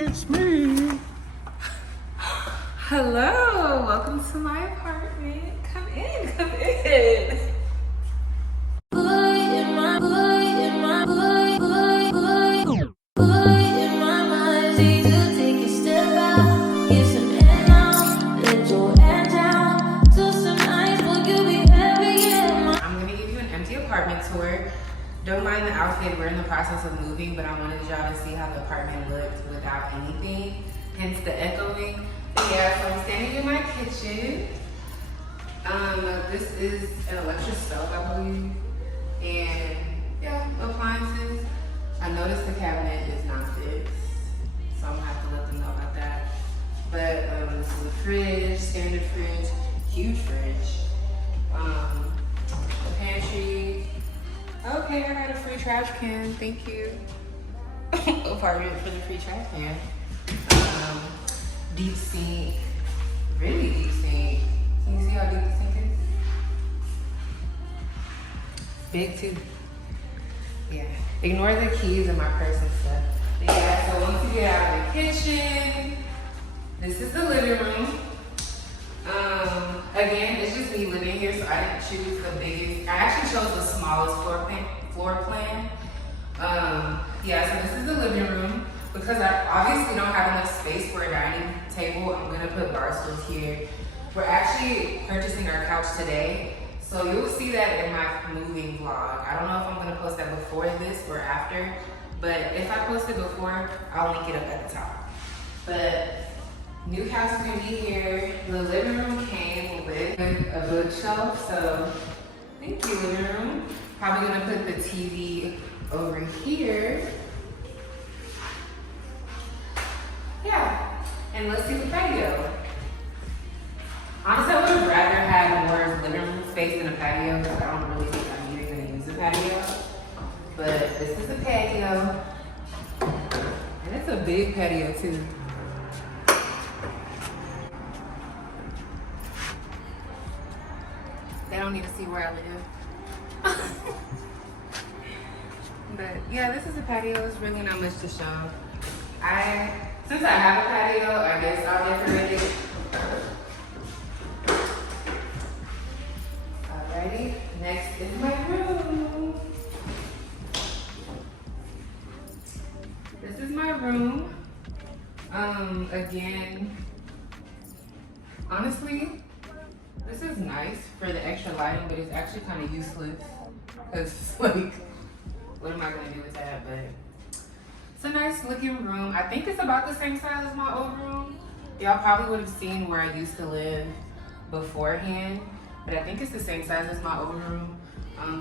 It's me. Hello, welcome to my apartment. Come in, come in. I'm gonna give you an empty apartment tour. Don't mind the outfit, we're in the process of moving, but I wanted y'all to see how the apartment looked without anything, hence the echoing. But yeah, so I'm standing in my kitchen. This is an electric stove, I believe. And yeah, appliances. I noticed the cabinet is not fixed, so I'm gonna have to let them know about that. But this is a fridge, standard fridge, huge fridge. The pantry. Okay, I got a free trash can, thank you. Apartment for the free trash can. Deep sink, really deep sink. Can you see how deep the sink is? Big too. Yeah, ignore the keys and my purse and stuff. But yeah, so once you get out of the kitchen, this is the living room. Again, it's just me living here, so I didn't choose the biggest. I actually chose the smallest floor plan. Yeah, so this is the living room. Because I obviously don't have enough space for a dining table, I'm gonna put bar stools here. We're actually purchasing our couch today, so you'll see that in my moving vlog. I don't know if I'm gonna post that before this or after, but if I post it before, I'll link it up at the top. But new couch is gonna be here. The living room came with a bookshelf, so thank you, living room. Probably gonna put the TV over here. Yeah, and let's see the patio. Honestly, I would have rather had more living room space than a patio because I don't really think I'm even gonna use a patio. But this is the patio, and it's a big patio too. They don't need to see where I live. But yeah, this is a patio. There's really not much to show. Since I have a patio, I guess I'll decorate it. Alrighty, next is my room. This is my room. Again, honestly, this is nice for the extra lighting, but it's actually kind of useless. Cause like, what am I gonna do with that? But it's a nice looking room. I think it's about the same size as my old room. Y'all probably would have seen where I used to live beforehand, but I think it's the same size as my old room.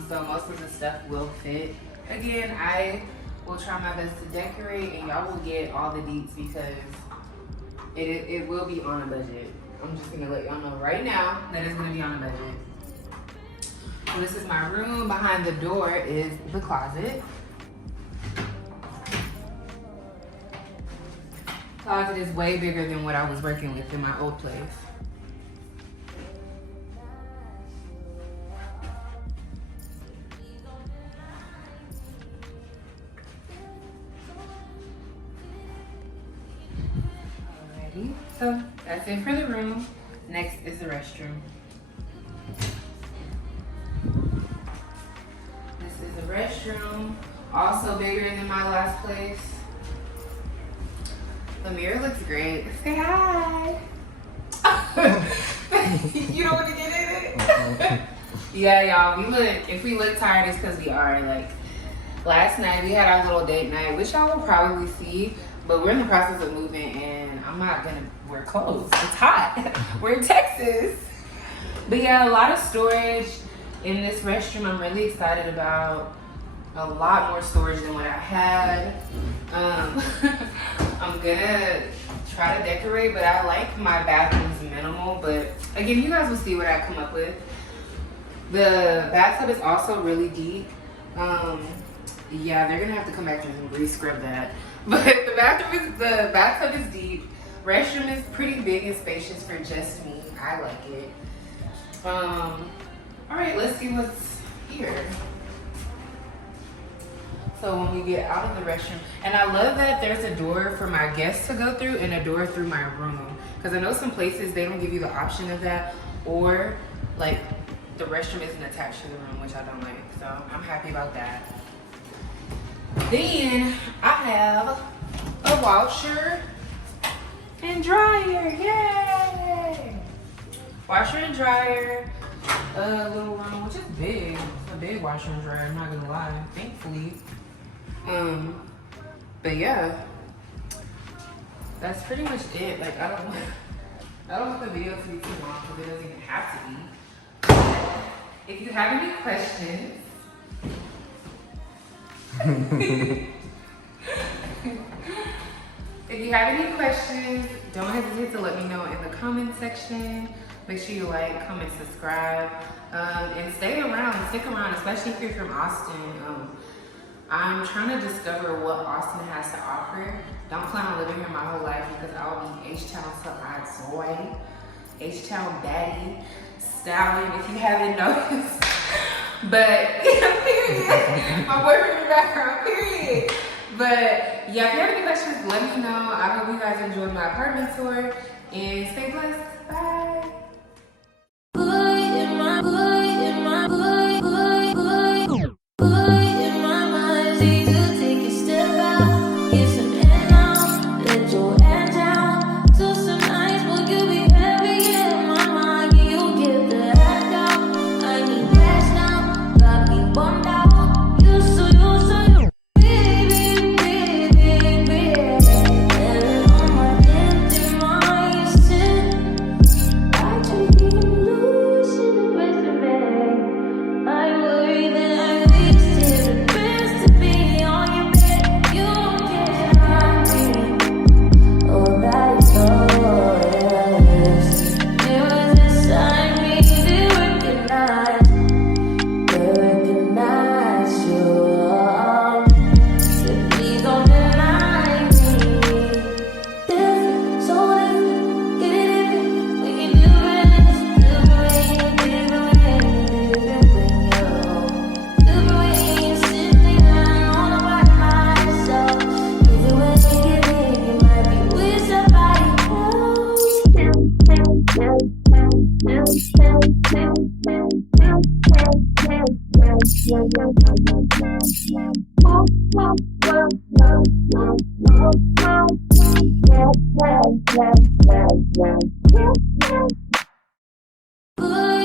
So most of the stuff will fit. Again, I will try my best to decorate and y'all will get all the deets because it will be on a budget. I'm just gonna let y'all know right now that it's gonna be on a budget. So this is my room. Behind the door is the closet. Closet is way bigger than what I was working with in my old place. Alrighty, so that's it for the room. Next is the restroom. This is the restroom, also bigger than my last place. The mirror looks great. Say hi. You don't want to get in it? Yeah, y'all. If we look tired, it's because we are. Like last night, we had our little date night, which y'all will probably see. But we're in the process of moving, and I'm not gonna wear clothes. It's hot. We're in Texas. But yeah, a lot of storage in this restroom. I'm really excited about. A lot more storage than what I had. I'm gonna try to decorate, but I like my bathrooms minimal. But again, you guys will see what I come up with. The bathtub is also really deep. Yeah, they're gonna have to come back and re-scrub that. But the bathtub is deep. Restroom is pretty big and spacious for just me. I like it. All right, let's see what's here. So so when we get out of the restroom, and I love that there's a door for my guests to go through and a door through my room. Because I know some places they don't give you the option of that, or like the restroom isn't attached to the room, which I don't like. So I'm happy about that. Then I have a washer and dryer. Yay! Washer and dryer. A little room, which is big. It's a big washer and dryer, I'm not gonna lie, thankfully. But yeah, that's pretty much it. Like I don't want the video to be too long because it doesn't even have to be. If you have any questions, if you have any questions, don't hesitate to let me know in the comment section. Make sure you like, comment, subscribe, and stick around, especially if you're from Austin. I'm trying to discover what Austin has to offer. Don't plan on living here my whole life because I'll be H-Town till I die. H-Town baddie, stallion, if you haven't noticed. But, yeah, period. My boyfriend in the background, period. But, yeah, if you have any questions, let me know. I hope you guys enjoyed my apartment tour. And stay blessed. Bye. Good.